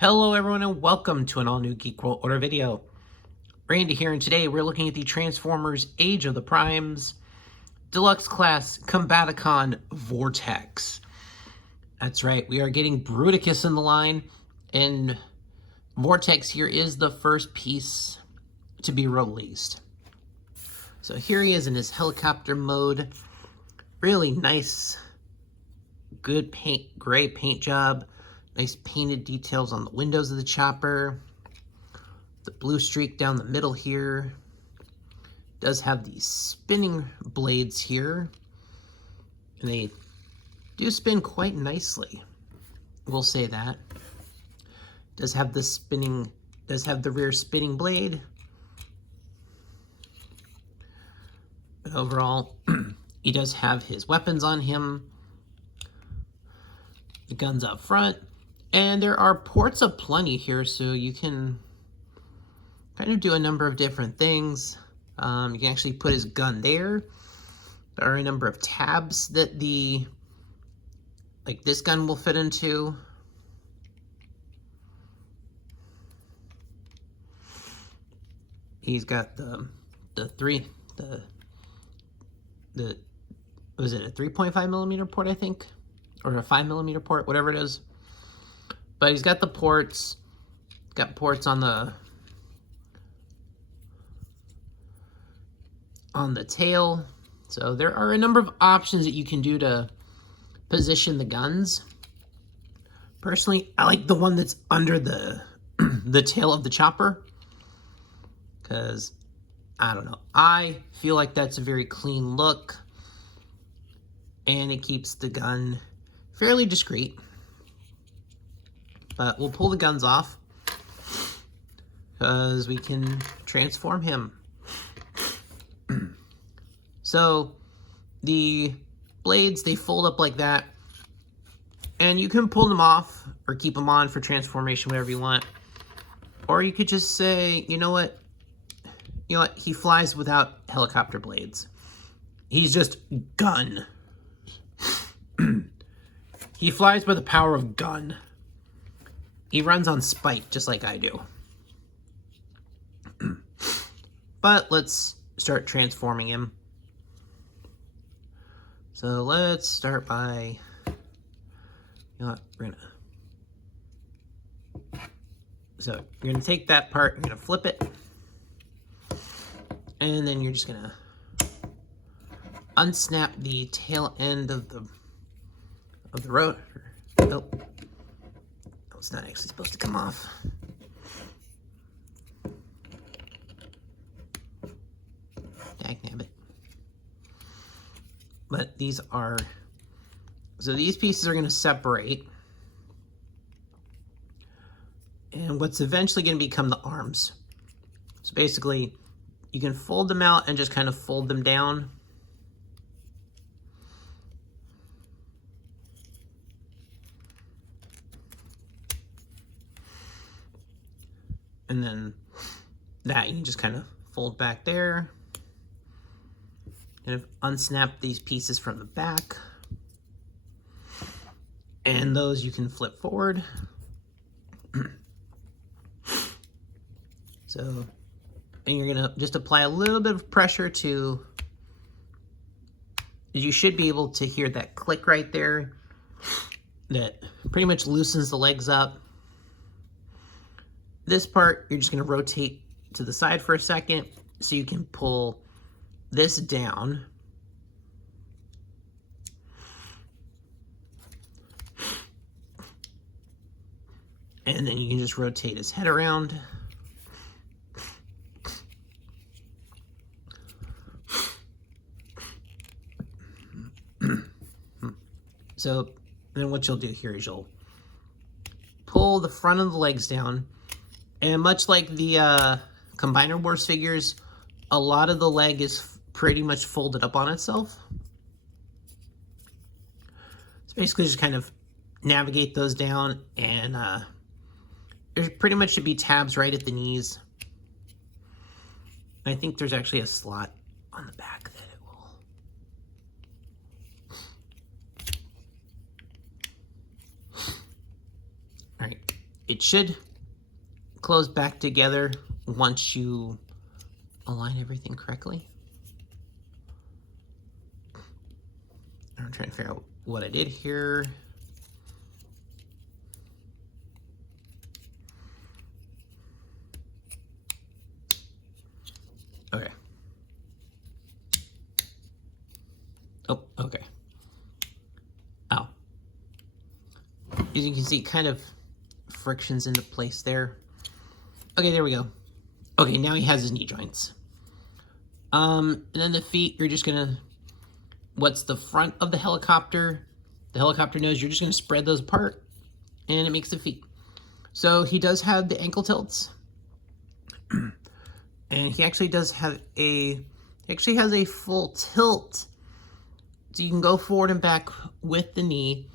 Hello everyone and welcome to an all-new Geek World Order video. Randy here, and today we're looking at the Transformers Age of the Primes Deluxe Class Combaticon Vortex. That's right, we are getting Bruticus in the line, and Vortex here is the first piece to be released. So here he is in his helicopter mode. Really nice, good gray paint job. Nice painted details on the windows of the chopper. The blue streak down the middle here. Does have these spinning blades here. And they do spin quite nicely. We'll say that. Does have the rear spinning blade. But overall, he does have his weapons on him. The guns up front. And there are ports aplenty here, so you can kind of do a number of different things. You can actually put his gun there. There are a number of tabs that this gun will fit into. He's got was it a 3.5 millimeter port, I think? Or a 5 millimeter port, whatever it is. But he's got the ports. Got ports on the tail. So there are a number of options that you can do to position the guns. Personally, I like the one that's under the the tail of the chopper, because I don't know, I feel like that's a very clean look, and it keeps the gun fairly discreet. But we'll pull the guns off because we can transform him. So the blades, they fold up like that, and you can pull them off or keep them on for transformation, whatever you want. Or you could just say, you know what, he flies without helicopter blades. He's just gun. He flies by the power of gun. He runs on spite, just like I do. But let's start transforming him. So let's start by, we're gonna take that part, you're gonna flip it, and then you're just gonna unsnap the tail end of the rotor. Oh. It's not actually supposed to come off. Dagnabbit. But these pieces are going to separate. And what's eventually going to become the arms. So basically, you can fold them out and just kind of fold them down. And then that you can just kind of fold back there. Kind of unsnap these pieces from the back. And those you can flip forward. So, and you're gonna just apply a little bit of pressure to, you should be able to hear that click right there. That pretty much loosens the legs up. This part, you're just going to rotate to the side for a second so you can pull this down. And then you can just rotate his head around. So then what you'll do here is you'll pull the front of the legs down. And much like the Combiner Wars figures, a lot of the leg is pretty much folded up on itself. So basically just kind of navigate those down, and there pretty much should be tabs right at the knees. I think there's actually a slot on the back that it will. All right. it should close back together once you align everything correctly. I'm trying to figure out what I did here. Okay. Oh, okay. Oh. As you can see, kind of frictions into place there. Okay, there we go. Okay, now he has his knee joints. And then the feet, you're just gonna, what's the front of the helicopter knows, you're just gonna spread those apart, and it makes the feet. So he does have the ankle tilts. And he actually does have he actually has a full tilt. So you can go forward and back with the knee,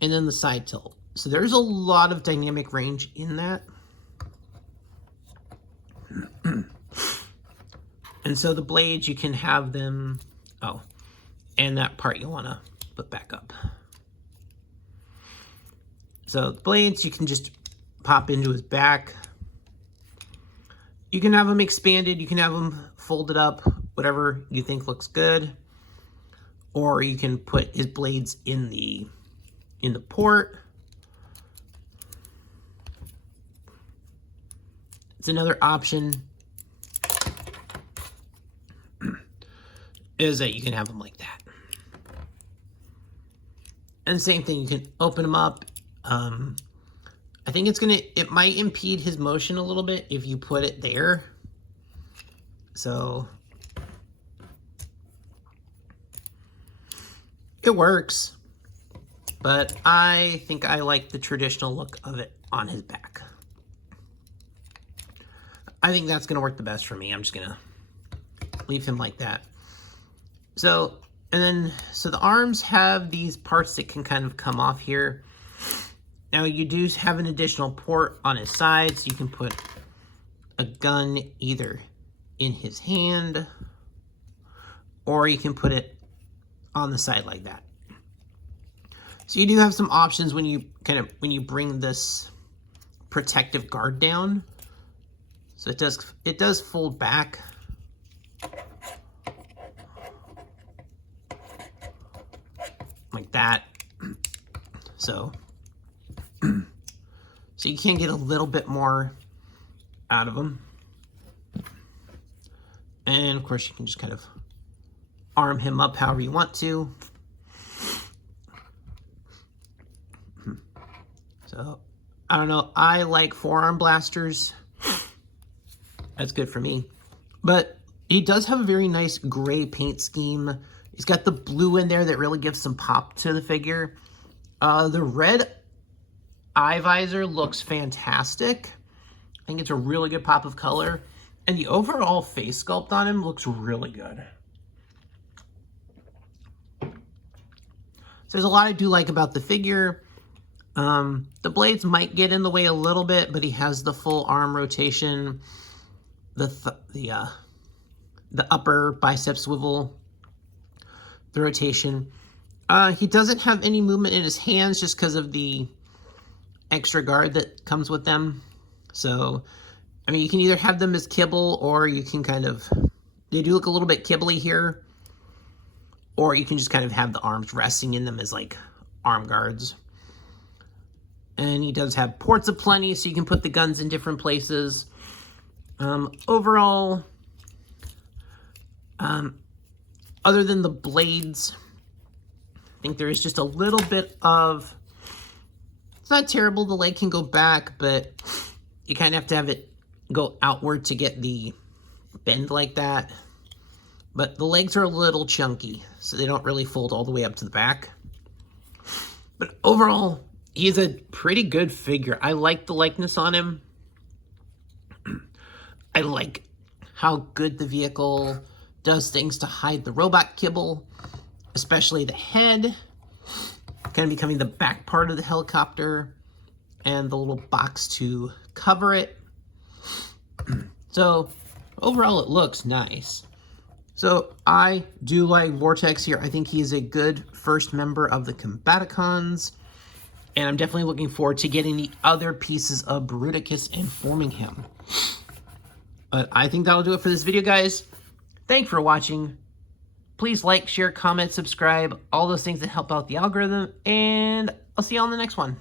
and then the side tilt. So there's a lot of dynamic range in that. And so the blades, you can have them, oh, and that part you want to put back up. So the blades, you can just pop into his back. You can have them expanded, you can have them folded up, whatever you think looks good. Or you can put his blades in the port. It's another option is that you can have them like that. And the same thing, you can open them up. I think it might impede his motion a little bit if you put it there. So it works, but I think I like the traditional look of it on his back. I think that's gonna work the best for me. I'm just gonna leave him like that. So the arms have these parts that can kind of come off here. Now you do have an additional port on his side, so you can put a gun either in his hand, or you can put it on the side like that. So you do have some options when you bring this protective guard down. So it does fold back. Like that. So you can get a little bit more out of them. And of course you can just kind of arm him up however you want to. So, I don't know, I like forearm blasters. That's good for me. But he does have a very nice gray paint scheme. He's got the blue in there that really gives some pop to the figure. The red eye visor looks fantastic. I think it's a really good pop of color. And the overall face sculpt on him looks really good. So there's a lot I do like about the figure. The blades might get in the way a little bit, but he has the full arm rotation, the upper bicep swivel, the rotation. He doesn't have any movement in his hands just because of the extra guard that comes with them. So, I mean, you can either have them as kibble, or you can they do look a little bit kibbly here, or you can just kind of have the arms resting in them as like arm guards. And he does have ports aplenty, so you can put the guns in different places. Overall, other than the blades, I think there is just a little bit of, it's not terrible, the leg can go back, but you kind of have to have it go outward to get the bend like that. But the legs are a little chunky, so they don't really fold all the way up to the back. But overall, he's a pretty good figure. I like the likeness on him. I like how good the vehicle does things to hide the robot kibble, especially the head, kind of becoming the back part of the helicopter, and the little box to cover it. So overall, it looks nice. So I do like Vortex here. I think he is a good first member of the Combaticons. And I'm definitely looking forward to getting the other pieces of Bruticus and forming him. But I think that'll do it for this video, guys. Thanks for watching. Please like, share, comment, subscribe, all those things that help out the algorithm. And I'll see you on the next one.